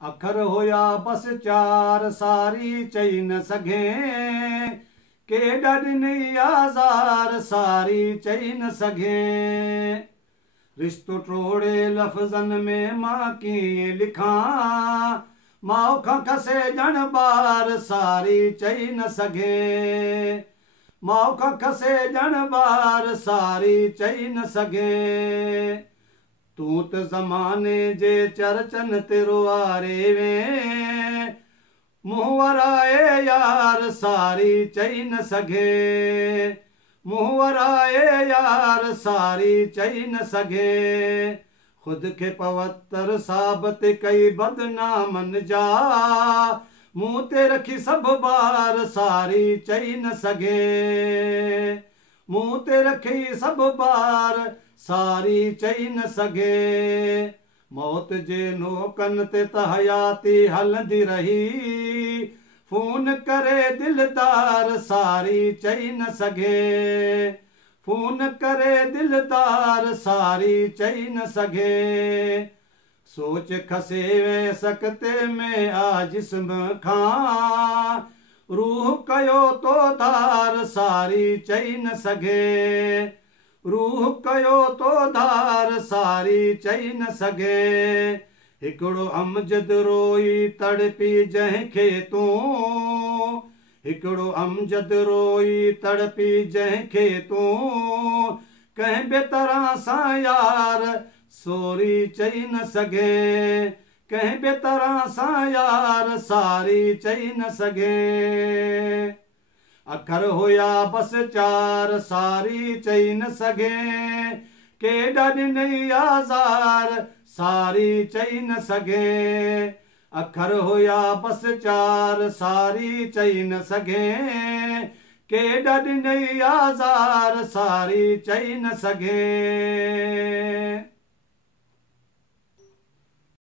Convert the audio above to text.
अखर होया बस चार सारी चई न सघे, केॾा ॾिनई आज़ार सारी चई न सघे। रिश्तो टोड़े लफ़्ज़नि में मां कीअं लिखां, माउ खां खसे ॼण ॿार सारी चई न सघे। माउ खां खसे ॼण ॿार सारी चई न सघे। तूं त ज़माने जे चर्चनि ते रुआरे वे, मुंहुं वराए यार सारी चई न सघे। मुंहुं वराए यार सारी चई न सघे। ख़ुदि खे पवित्र साबित कई बदनामनि जा, मुंहुं ते रखी सभु ॿार सारी चई न सघे। मुंहुं ते रखी सभु ॿार सारी चई न सघे। मौत जे नोकनि ते त हयाती हलंदी रही, फ़ोन करे दिलदार सारी चई न सघे। फ़ोन करे दिलदार सारी चई न सघे। सोच खसे वे सकते में आ जिस्म खां, रूह कयो तो धार सारी चई न सघे। रूह कयो तो धार सारी चई न सघे। हिकिड़ो अमजद रोई तड़पी जंहिंखे तूं, हिकिड़ो अमजद रोई तड़पी जंहिंखे तूं, कंहिं ॿिए तरह सां यार सोरी चई न सघे। कंहिं ॿिए तरह सां यार सारी चई न सघे। अखर हुया बस चार सारी चई न सघे, केॾा ॾिनई आज़ार सारी चई न सघे। अखर हुया बस चार सारी चई न सघे, केॾा ॾिनई आज़ार सारी चई न सघे।